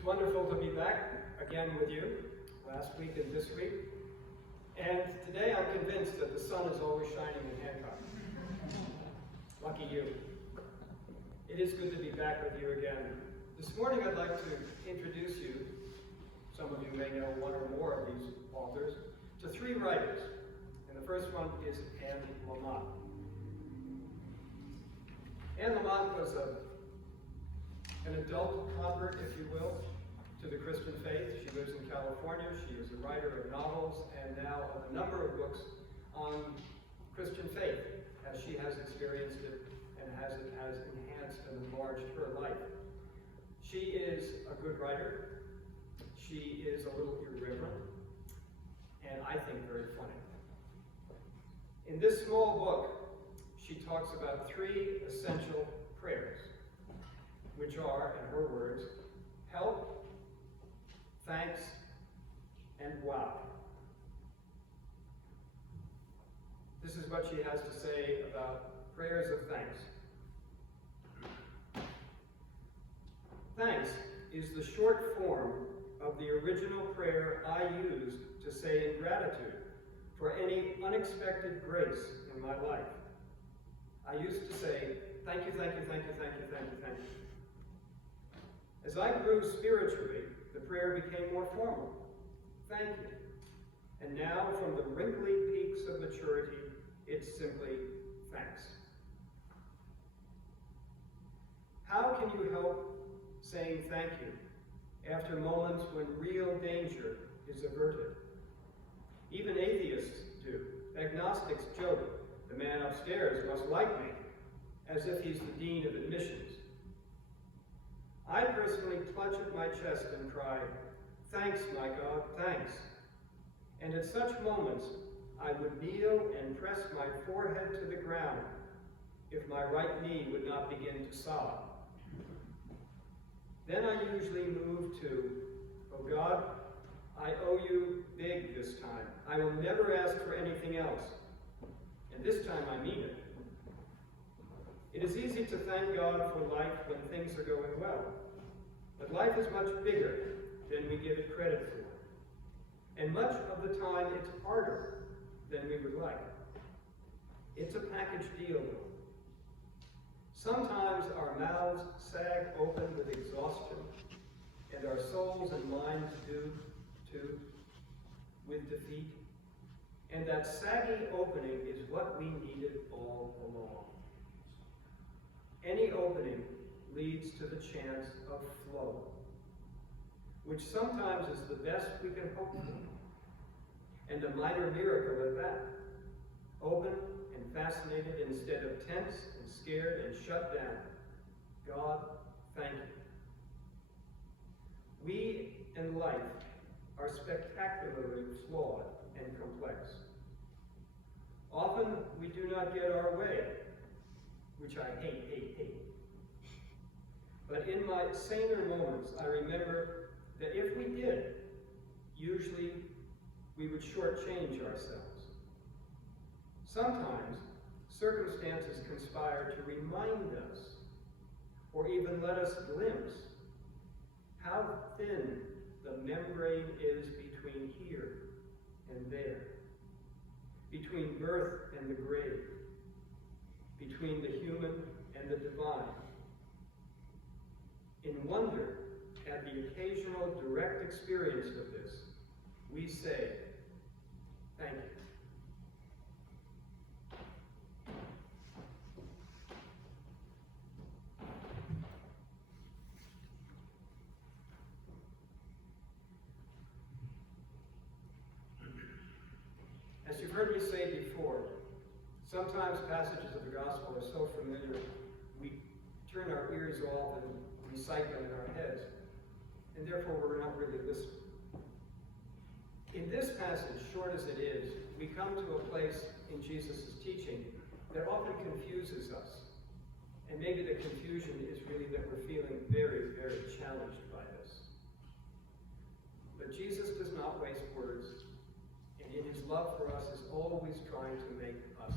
It's wonderful to be back again with you, last week and this week. And today I'm convinced that the sun is always shining in Hancock. Lucky you. It is good to be back with you again. This morning I'd like to introduce you, some of you may know one or more of these authors, to three writers. And the first one is Lamott. Lamott was an adult convert, if you will, to the Christian faith. She lives in California. She is a writer of novels and now of a number of books on Christian faith, as she has experienced it and as it has enhanced and enlarged her life. She is a good writer. She is a little irreverent, and I think very funny. In this small book, she talks about three essential prayers, which are, in her words, help, thanks, and wow. This is what she has to say about prayers of thanks. Thanks is the short form of the original prayer I used to say in gratitude for any unexpected grace in my life. I used to say, thank you, thank you, thank you, thank you, thank you, thank you. As I grew spiritually, the prayer became more formal. Thank you. And now, from the wrinkly peaks of maturity, it's simply thanks. How can you help saying thank you after moments when real danger is averted? Even atheists do. Agnostics joke, the man upstairs must like me, as if he's the dean of admissions. I personally clutch at my chest and cry, thanks, my God, thanks. And at such moments, I would kneel and press my forehead to the ground if my right knee would not begin to sob. Then I usually move to, oh God, I owe you big this time. I will never ask for anything else. And this time I mean it. It is easy to thank God for life when things are going well. But life is much bigger than we give it credit for. And much of the time it's harder than we would like. It's a package deal, though. Sometimes our mouths sag open with exhaustion, and our souls and minds do, too, with defeat. And that saggy opening is what we needed all along. Any opening leads to the chance of flow, which sometimes is the best we can hope for, and a minor miracle at that. Open and fascinated instead of tense and scared and shut down. God, thank you. We in life are spectacularly flawed and complex. Often we do not get our way, which I hate. But in my saner moments, I remember that if we did, usually we would shortchange ourselves. Sometimes circumstances conspire to remind us, or even let us glimpse, how thin the membrane is between here and there, between birth and the grave, between the human and the divine. In wonder at the occasional direct experience of this, we say, thank you. As you've heard me say before, sometimes passages of the gospel are so familiar, we turn our ears off and recite them in our heads, and therefore we're not really listening. In this passage, short as it is, we come to a place in Jesus' teaching that often confuses us. And maybe the confusion is really that we're feeling very, very challenged by this. But Jesus does not waste words, and in his love for us is always trying to make us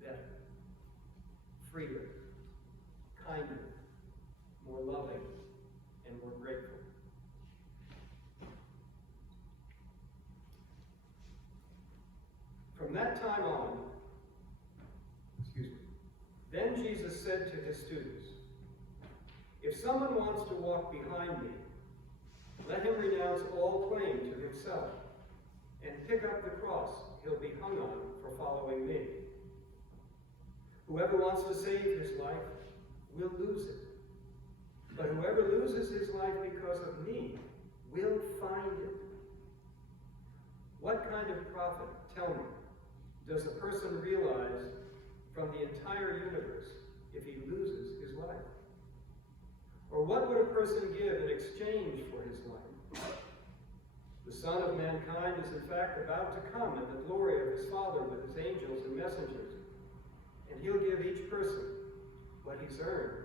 better, freer, kinder, more loving, and more grateful. his students. If someone wants to walk behind me, let him renounce all claim to himself and pick up the cross he'll be hung on for following me. Whoever wants to save his life will lose it. But whoever loses his life because of me will find it. What kind of profit, tell me, does a person realize from the entire universe if he loses his life? Or what would a person give in exchange for his life? The Son of Mankind is in fact about to come in the glory of his Father with his angels and messengers, and he'll give each person what he's earned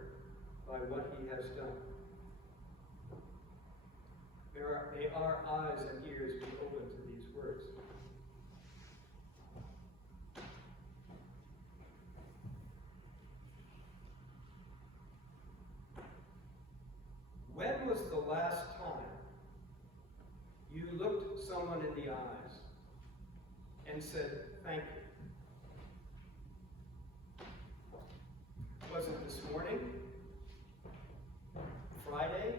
by what he has done. May our eyes and ears be open to these words. When was the last time you looked someone in the eyes and said, thank you? Was it this morning? Friday?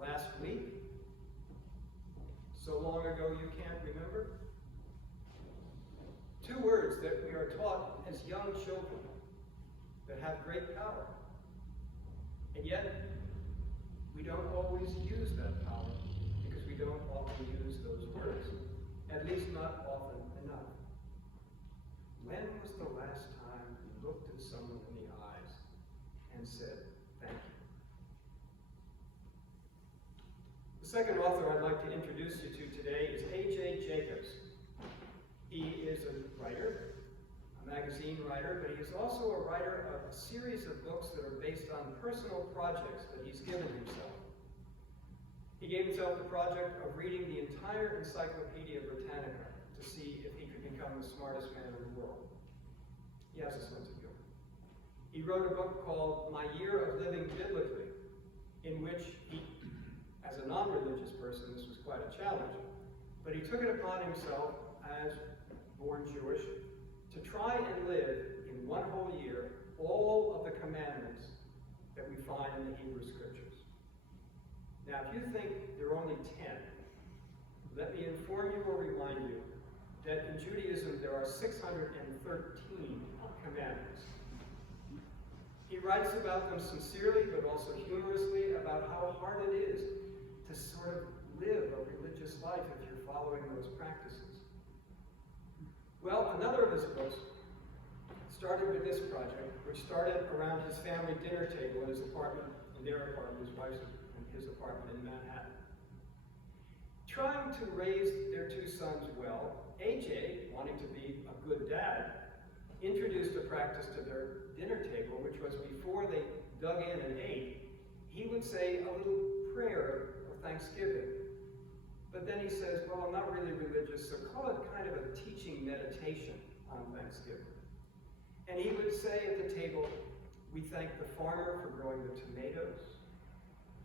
Last week? So long ago you can't remember? Two words that we are taught as young children that have great power. And yet, we don't always use that power because we don't often use those words. At least not often enough. When was the last time you looked at someone in the eyes and said, thank you? The second author I'd like to introduce you to today is A.J. Jacobs. He is a writer, a magazine writer, but he is also a writer of a series of books that are based on personal projects that he's given himself. He gave himself the project of reading the entire Encyclopedia Britannica to see if he could become the smartest man in the world. He has a sense of humor. He wrote a book called My Year of Living Biblically, in which he, as a non-religious person, this was quite a challenge, but he took it upon himself as born Jewish to try and live in one whole year all of the commandments that we find in the Hebrew Scriptures. Now, if you think there are only 10, let me inform you or remind you that in Judaism there are 613 commandments. He writes about them sincerely but also humorously about how hard it is to sort of live a religious life if you're following those practices. Well, another of his books started with this project, which started around his family dinner table in his apartment, in their apartment, his wife's and his apartment in Manhattan. Trying to raise their two sons well, A.J., wanting to be a good dad, introduced a practice to their dinner table, which was before they dug in and ate, he would say a little prayer of thanksgiving. But then he says, well, I'm not really religious, so call it kind of a teaching meditation on Thanksgiving. And he would say at the table, we thank the farmer for growing the tomatoes.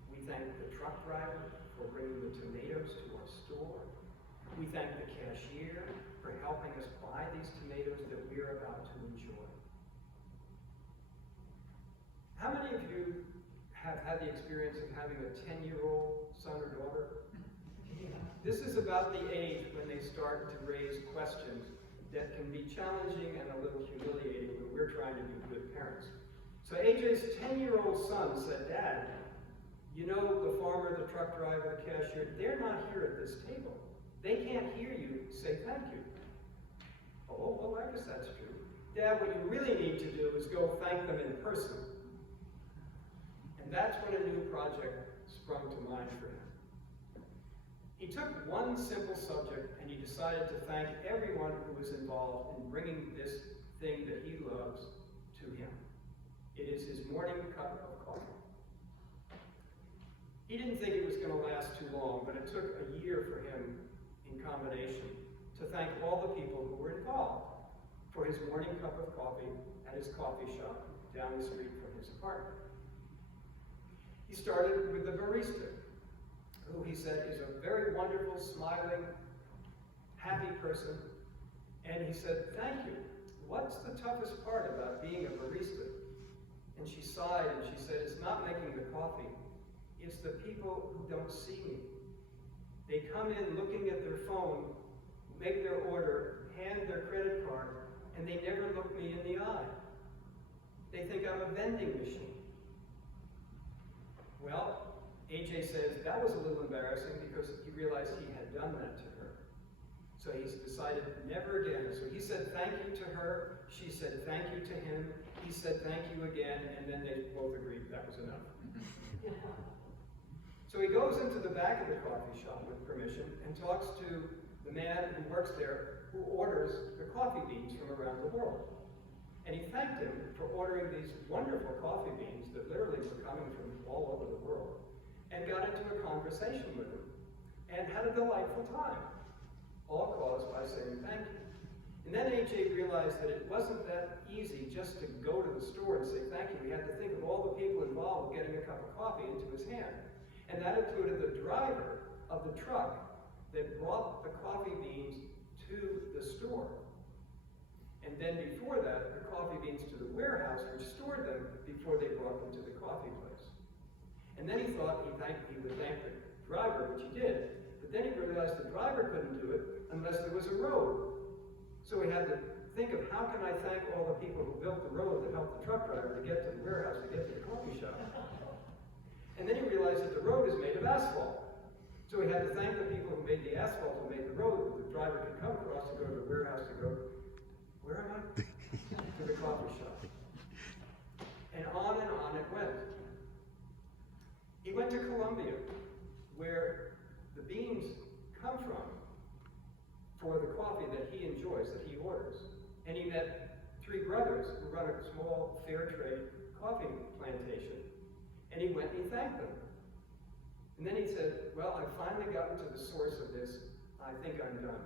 We thank the truck driver for bringing the tomatoes to our store. We thank the cashier for helping us buy these tomatoes that we are about to enjoy. How many of you have had the experience of having a 10-year-old son or daughter? This is about the age when they start to raise questions that can be challenging and a little humiliating when we're trying to be good parents. So AJ's 10-year-old son said, Dad, you know the farmer, the truck driver, the cashier, they're not here at this table. They can't hear you say thank you. Oh, well, I guess that's true. Dad, what you really need to do is go thank them in person. And that's when a new project sprung to mind for him. He took one simple subject and he decided to thank everyone who was involved in bringing this thing that he loves to him. It is his morning cup of coffee. He didn't think it was going to last too long, but it took a year for him in combination to thank all the people who were involved for his morning cup of coffee at his coffee shop down the street from his apartment. He started with the barista, who he said is a very wonderful, smiling, happy person. And he said, thank you. what's the toughest part about being a barista? And she sighed and she said, it's not making the coffee. It's the people who don't see me. They come in looking at their phone, make their order, hand their credit card, and they never look me in the eye. They think I'm a vending machine. Well, AJ says that was a little embarrassing because he realized he had done that to her. So he's decided never again. So he said thank you to her. She said thank you to him. He said thank you again, and then they both agreed that was enough. So he goes into the back of the coffee shop with permission and talks to the man who works there who orders the coffee beans from around the world. And he thanked him for ordering these wonderful coffee beans that literally were coming from all over the world, and got into a conversation with him and had a delightful time, all caused by saying thank you. And then AJ realized that it wasn't that easy just to go to the store and say thank you. He had to think of all the people involved with getting a cup of coffee into his hand. And that included the driver of the truck that brought the coffee beans to the store. And then before that, the coffee beans to the warehouse, which stored them before they brought them to the coffee place. And then he thought he would thank the driver, which he did. But then he realized the driver couldn't do it unless there was a road. So he had to think of how can I thank all the people who built the road that helped the truck driver to get to the warehouse, to get to the coffee shop. And then he realized that the road is made of asphalt. So he had to thank the people who made the asphalt and made the road that the driver could come across to go to the warehouse to go, where am I? To the coffee shop. And on it went. He went to Colombia, where the beans come from for the coffee that he enjoys, that he orders. And he met three brothers who run a small fair trade coffee plantation. And he went and he thanked them. And then he said, well, I've finally gotten to the source of this. I think I'm done.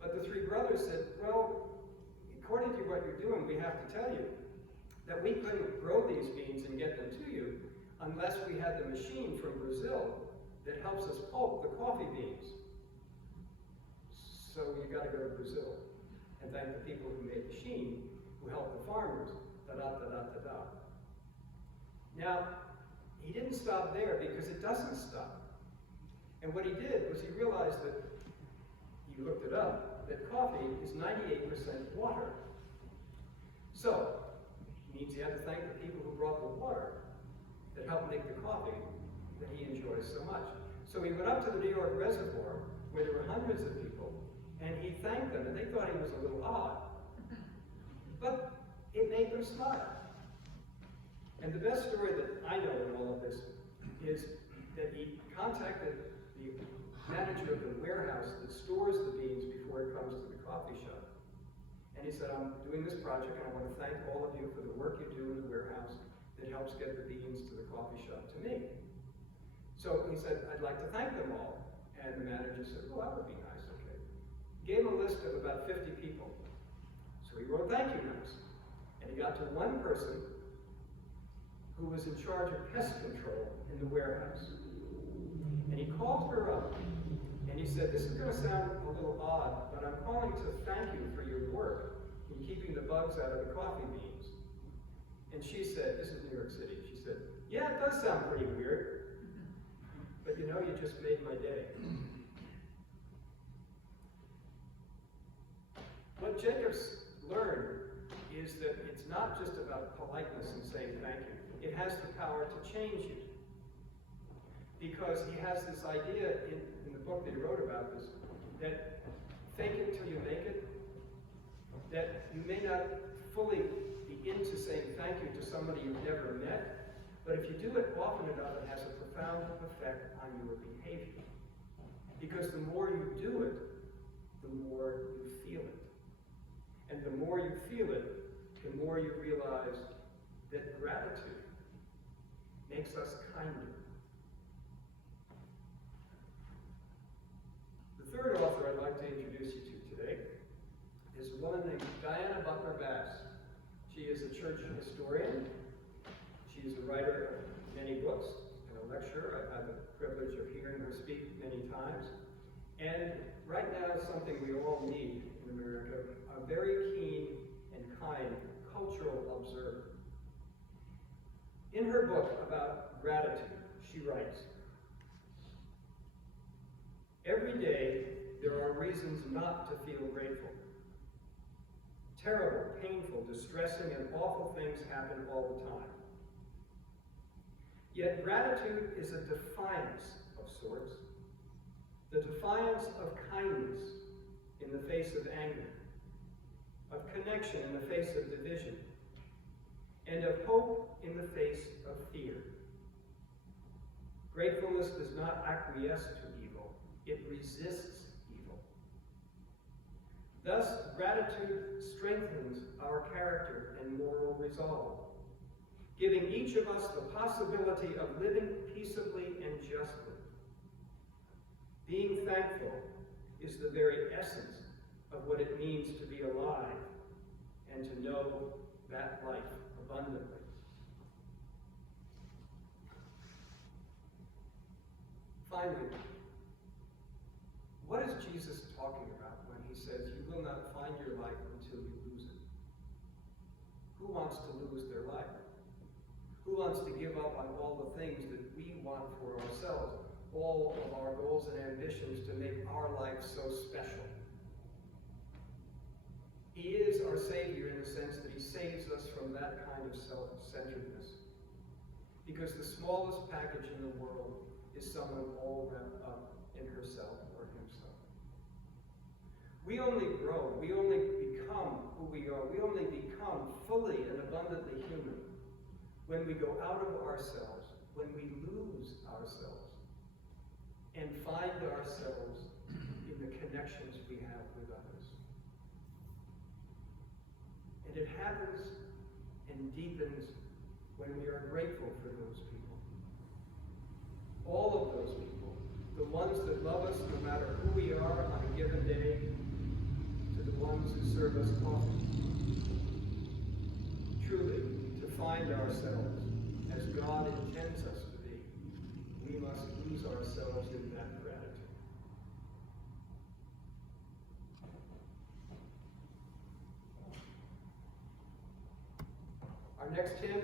But the three brothers said, well, according to what you're doing, we have to tell you that we couldn't grow these beans and get them to you unless we had the machine from Brazil that helps us pulp the coffee beans. So you got to go to Brazil and thank the people who made the machine, who helped the farmers, da-da-da-da-da-da. Now, he didn't stop there because it doesn't stop. And what he did was he realized that, he looked it up, that coffee is 98% water. So, it means he had to thank the people who brought the water that helped make the coffee that he enjoys so much. So he went up to the New York Reservoir, where there were hundreds of people, and he thanked them, and they thought he was a little odd. But it made them smile. And the best story that I know in all of this is that he contacted the manager of the warehouse that stores the beans before it comes to the coffee shop. And he said, I'm doing this project, and I want to thank all of you for the work you do in the warehouse that helps get the beans to the coffee shop to me. So he said, I'd like to thank them all. And the manager said, well, that would be nice, okay. Gave him a list of about 50 people. So he wrote thank you notes. And he got to one person who was in charge of pest control in the warehouse. And he called her up, and he said, this is going to sound a little odd, but I'm calling to thank you for your work in keeping the bugs out of the coffee beans. And she said, this is New York City, she said, yeah, it does sound pretty weird, but you know, you just made my day. What Jacobs learned is that it's not just about politeness and saying thank you. It has the power to change you. Because he has this idea in the book that he wrote about this, that fake it till you make it, that you may not fully be into saying thank you to somebody you've never met, but if you do it often enough, it has a profound effect on your behavior. Because the more you do it, the more you feel it. And the more you feel it, the more you realize that gratitude makes us kinder. The third author I'd like to introduce you to today is a woman named Butler. She is a church historian. She is a writer of many books and a lecturer. I've had the privilege of hearing her speak many times. And right now, something we all need in America are very keen kind cultural observer. In her book about gratitude, she writes, "Every day there are reasons not to feel grateful. Terrible, painful, distressing, and awful things happen all the time. Yet gratitude is a defiance of sorts, the defiance of kindness in the face of anger, of connection in the face of division, and of hope in the face of fear. Gratefulness does not acquiesce to evil, it resists evil. Thus, gratitude strengthens our character and moral resolve, giving each of us the possibility of living peaceably and justly. Being thankful is the very essence of what it means to be alive and to know that life abundantly." Finally, what is Jesus talking about when he says, "You will not find your life until you lose it"? Who wants to lose their life? Who wants to give up on all the things that we want for ourselves, all of our goals and ambitions to make our life so special? He is our Savior in the sense that he saves us from that kind of self-centeredness. Because the smallest package in the world is someone all wrapped up in herself or himself. We only grow, we only become who we are, we only become fully and abundantly human when we go out of ourselves, when we lose ourselves, and find ourselves in the connections we have with others. And it happens and deepens when we are grateful for those people. All of those people, the ones that love us no matter who we are on a given day, to the ones who serve us coffee. Truly, to find ourselves as God intends us to be, we must lose ourselves in that gratitude. Our next hymn